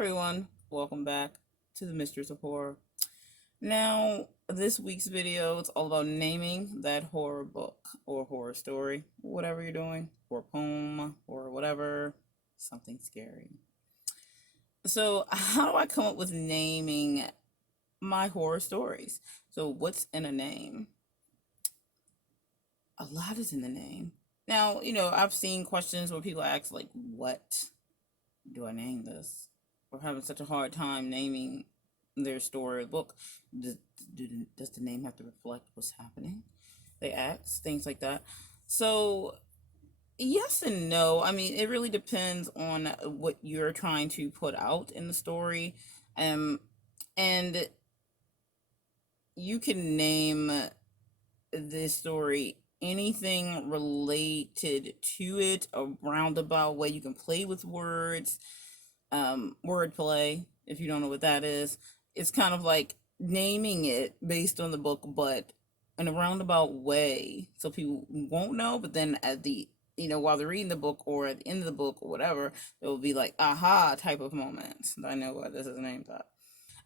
Everyone, welcome back to the Mistress of Horror. Now, this week's video, it's all about naming that horror book or horror story, whatever you're doing, or poem, or whatever, something scary. So, how do I come up with naming my horror stories? So, what's in a name? A lot is in the name. Now, I've seen questions where people ask, like, what do I name this? We're having such a hard time naming their story or book. Does, does the name have to reflect what's happening? They ask things like that. So, yes and no. I mean, it really depends on what you're trying to put out in the story. And you can name this story anything related to it, a roundabout way. You can play with words, wordplay, if you don't know what that is. It's kind of like naming it based on the book, but in a roundabout way, so people won't know. But then at the while they're reading the book or at the end of the book or whatever, it will be like aha type of moments. I know what this is named that.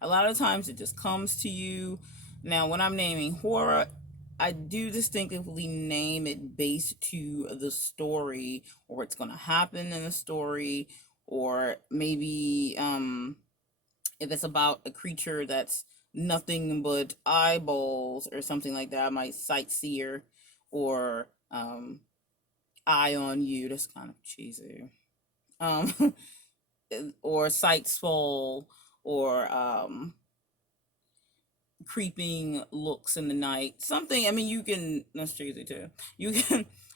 A lot of times it just comes to you. Now, when I'm naming horror, I do distinctively name it based to the story or what's going to happen in the story, or maybe if it's about a creature that's nothing but eyeballs or something like that, I might sightseer or eye on you. That's kind of cheesy. Um, or sight soul or creeping looks in the night. Something, I mean, you can, that's cheesy too.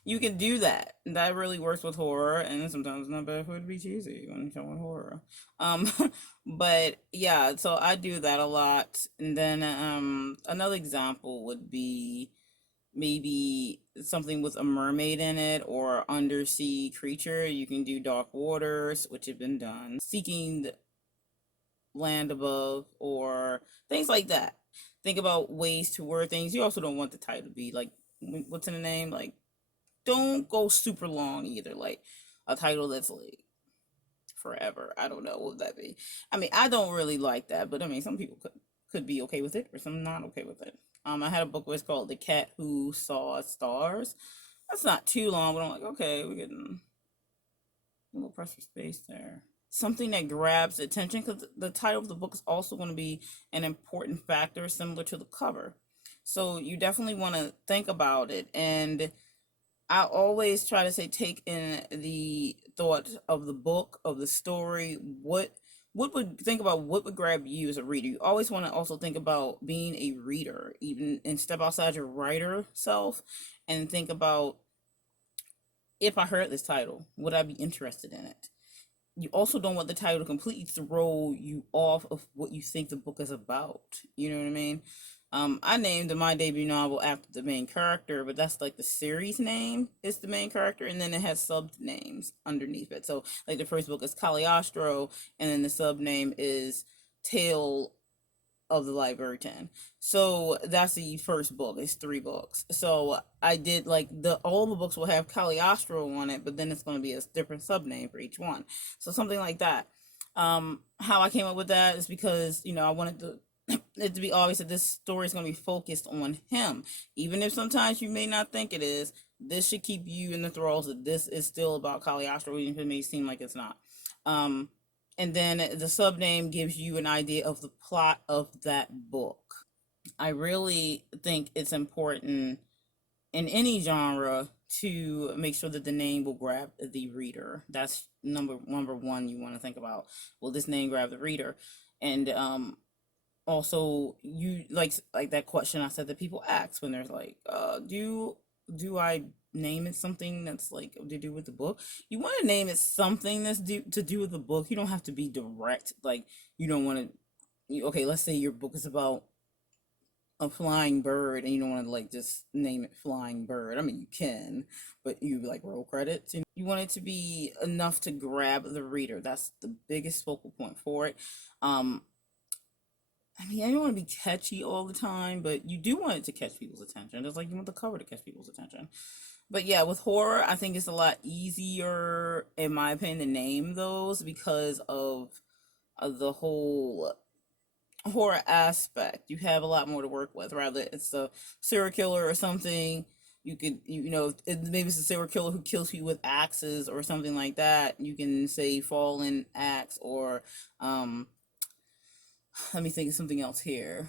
You can do that. That really works with horror, and sometimes it's not bad for it to be cheesy when you're showing horror. Um, but yeah, so I do that a lot. And then another example would be maybe something with a mermaid in it or undersea creature. You can do dark waters, which have been done. Seeking the land above or things like that. Think about ways to word things. You also don't want the title to be like what's in the name. Like, don't go super long either. Like a title that's like forever. I don't know what would that be. I mean, I don't really like that, but I mean, some people could be okay with it, or some not okay with it. I had a book where it's called "The Cat Who Saw Stars." That's not too long, but I'm like, okay, we're getting a little pressure space there. Something that grabs attention, because the title of the book is also going to be an important factor similar to the cover. So you definitely want to think about it. And I always try to say, take in the thought of the book, of the story. What would think about what would grab you as a reader. You always want to also think about being a reader, even, and step outside your writer self and think about, if I heard this title, would I be interested in it? You also don't want the title to completely throw you off of what you think the book is about. You know what I mean? I named my debut novel after the main character, but that's like the series name is the main character, and then it has sub names underneath it. So, like the first book is Cagliostro, and then the sub name is Tale of the Libertine. So that's the first book. It's 3 books. So I did like all the books will have Cagliostro on it, but then it's going to be a different sub name for each one. So something like that. How I came up with that is because I wanted it to be obvious that this story is going to be focused on him, even if sometimes you may not think it is. This should keep you in the thralls that this is still about Cagliostro, even if it may seem like it's not. Um, and then the sub name gives you an idea of the plot of that book. I really think it's important in any genre to make sure that the name will grab the reader. That's number one you want to think about. Will this name grab the reader? And also, you like that question I said that people ask when there's like, do I name it something that's like to do with the book? You want to name it something that's to do with the book. You don't have to be direct. Like, you don't want to. Okay, let's say your book is about a flying bird and you don't want to like just name it Flying Bird. I mean, you can, but you like roll credits. You want it to be enough to grab the reader. That's the biggest focal point for it. I mean, I don't want to be catchy all the time, but you do want it to catch people's attention. Just like you want the cover to catch people's attention. But yeah, with horror, I think it's a lot easier, in my opinion, to name those because of the whole horror aspect. You have a lot more to work with. Rather, it's a serial killer or something. You could, maybe it's a serial killer who kills you with axes or something like that. You can say fallen axe or, um, let me think of something else here.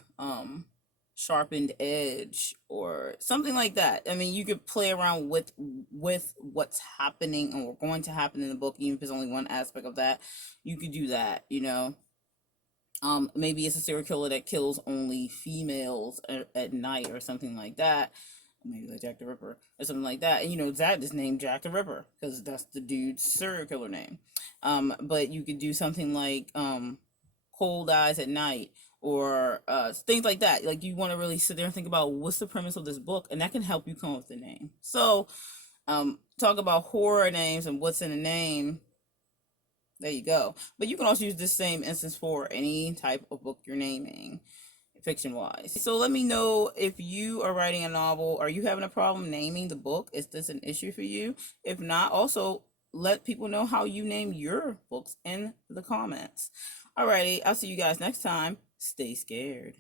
Sharpened edge or something like that. I mean, you could play around with what's happening or going to happen in the book, even if it's only one aspect of that. You could do that, maybe it's a serial killer that kills only females at night or something like that. Maybe like Jack the Ripper or something like that. And that is named Jack the Ripper because that's the dude's serial killer name. But you could do something like Cold Eyes at Night or things like that. Like you want to really sit there and think about what's the premise of this book, and that can help you come up with the name. So talk about horror names and what's in a name. There you go. But you can also use this same instance for any type of book you're naming, fiction wise. So let me know if you are writing a novel. Are you having a problem naming the book? Is this an issue for you? If not, also let people know how you name your books in the comments. Alrighty, I'll see you guys next time. Stay scared.